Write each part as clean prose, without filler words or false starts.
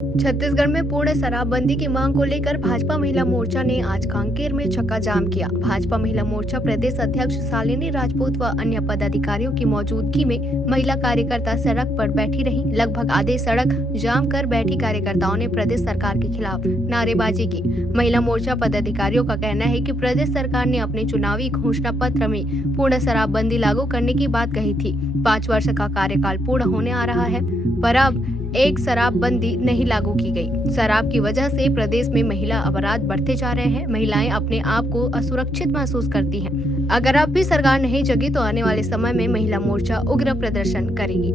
छत्तीसगढ़ में पूर्ण शराबबंदी की मांग को लेकर भाजपा महिला मोर्चा ने आज कांकेर में चक्का जाम किया। भाजपा महिला मोर्चा प्रदेश अध्यक्ष शालिनी राजपूत व अन्य पदाधिकारियों की मौजूदगी में महिला कार्यकर्ता सड़क पर बैठी रही। लगभग आधे सड़क जाम कर बैठी कार्यकर्ताओं ने प्रदेश सरकार के खिलाफ नारेबाजी की। महिला मोर्चा पदाधिकारियों का कहना है कि प्रदेश सरकार ने अपने चुनावी घोषणा पत्र में पूर्ण शराबबंदी लागू करने की बात कही थी। 5 वर्ष का कार्यकाल पूर्ण होने आ रहा है, पर अब एक शराबबंदी नहीं लागू की गई। शराब की वजह से प्रदेश में महिला अपराध बढ़ते जा रहे हैं। महिलाएं अपने आप को असुरक्षित महसूस करती हैं। अगर अब भी सरकार नहीं जगी तो आने वाले समय में महिला मोर्चा उग्र प्रदर्शन करेगी।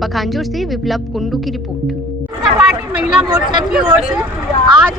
पखांजूर से विप्लव कुंडू की रिपोर्ट। पार्टी महिला मोर्चा की ओर से आज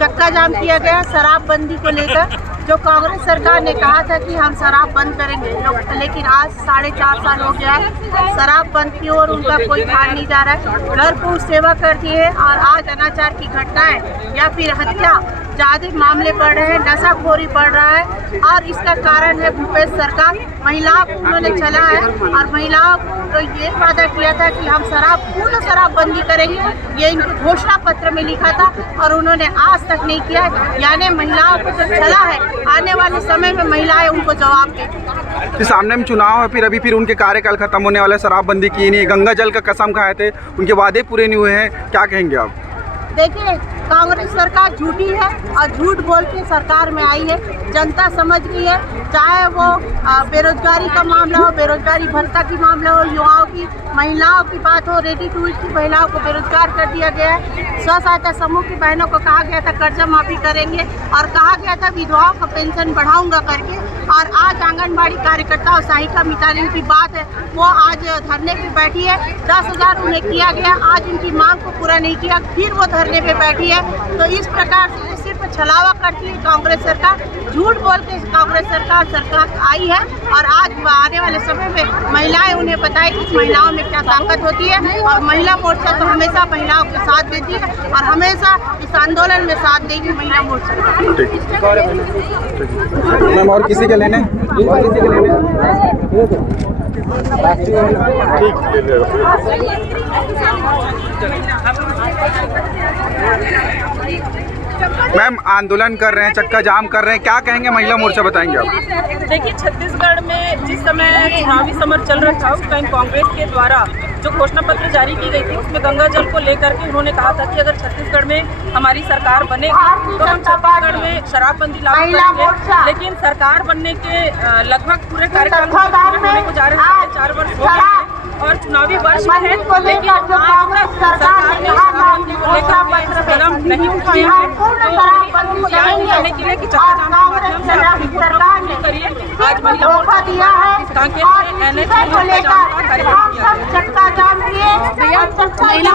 चक्का जाम किया गया शराबबंदी को लेकर। जो कांग्रेस सरकार ने कहा था कि हम शराब बंद करेंगे, लेकिन आज 4.5 साल हो गया है, शराब बंद की ओर उनका कोई ध्यान नहीं जा रहा है। घर को सेवा करती है और आज अनाचार की घटनाएं या फिर हत्या ज्यादा मामले बढ़ रहे हैं, नशाखोरी बढ़ रहा है और इसका कारण है भूपेश सरकार। महिलाओं को उन्होंने चला है और महिलाओं को ये वादा किया था कि हम पूर्ण शराबबंदी करेंगे, ये इनके घोषणा पत्र में लिखा था और उन्होंने आज तक नहीं किया। यानी महिलाओं को जो चला है, आने वाले समय में महिलाएं उनको जवाब देंगी। सामने में चुनाव है, फिर उनके कार्यकाल खत्म होने वाले, शराबबंदी की नहीं, गंगा जल का कसम खाए थे, उनके वादे पूरे नहीं हुए हैं, क्या कहेंगे आप? देखिए, कांग्रेस सरकार झूठी है और झूठ बोल के सरकार में आई है। जनता समझ गई है, चाहे वो बेरोजगारी का मामला हो, बेरोजगारी भत्ता की मामला हो, युवाओं की, महिलाओं की बात हो, रेडी टू ईट की महिलाओं को बेरोजगार कर दिया गया है। स्व सहायता समूह की बहनों को कहा गया था कर्जा माफी करेंगे और कहा गया था विधवाओं का पेंशन बढ़ाऊंगा करके, और आज आंगनबाड़ी कार्यकर्ता और सहायिका मिताली की बात है, वो आज धरने पे बैठी है। 10,000 उन्हें किया गया, आज उनकी मांग को पूरा नहीं किया, फिर वो धरने पे बैठी है। तो इस प्रकार से सिर्फ छलावा करती है कांग्रेस सरकार, झूठ बोल के कांग्रेस सरकार आई है। और आज आने वाले समय में महिलाएं उन्हें बताए कि महिलाओं में क्या ताकत होती है, और महिला मोर्चा तो हमेशा महिलाओं के साथ देती है और हमेशा इस आंदोलन में साथ देगी महिला मोर्चा। मैम, और किसी के लेने मैम, आंदोलन कर रहे हैं, चक्का जाम कर रहे हैं, क्या कहेंगे महिला मोर्चा, बताएंगे आप? देखिए, छत्तीसगढ़ में जिस समय चुनावी समर चल रहा था, उस टाइम कांग्रेस के द्वारा जो घोषणा पत्र जारी की गई थी, उसमें गंगा जल को लेकर के उन्होंने कहा था कि अगर छत्तीसगढ़ में हमारी सरकार बनेगी तो हम छत्तीसगढ़ में शराबबंदी लागू करेंगे। लेकिन सरकार बनने के लगभग पूरे कार्यकाल होने को जा रहे हैं, 4 वर्ष हो गए और चुनावी वर्ष में है, लेकिन आज तक सरकार ने शराबबंदी को लेकर कदम नहीं उठाया है। तो याद करने के लिए कि चक्का जाम के माध्यम से आप रिपोर्ट करिए। आज महिला मोर्चा कांकेर में NH चक्का जाम किया।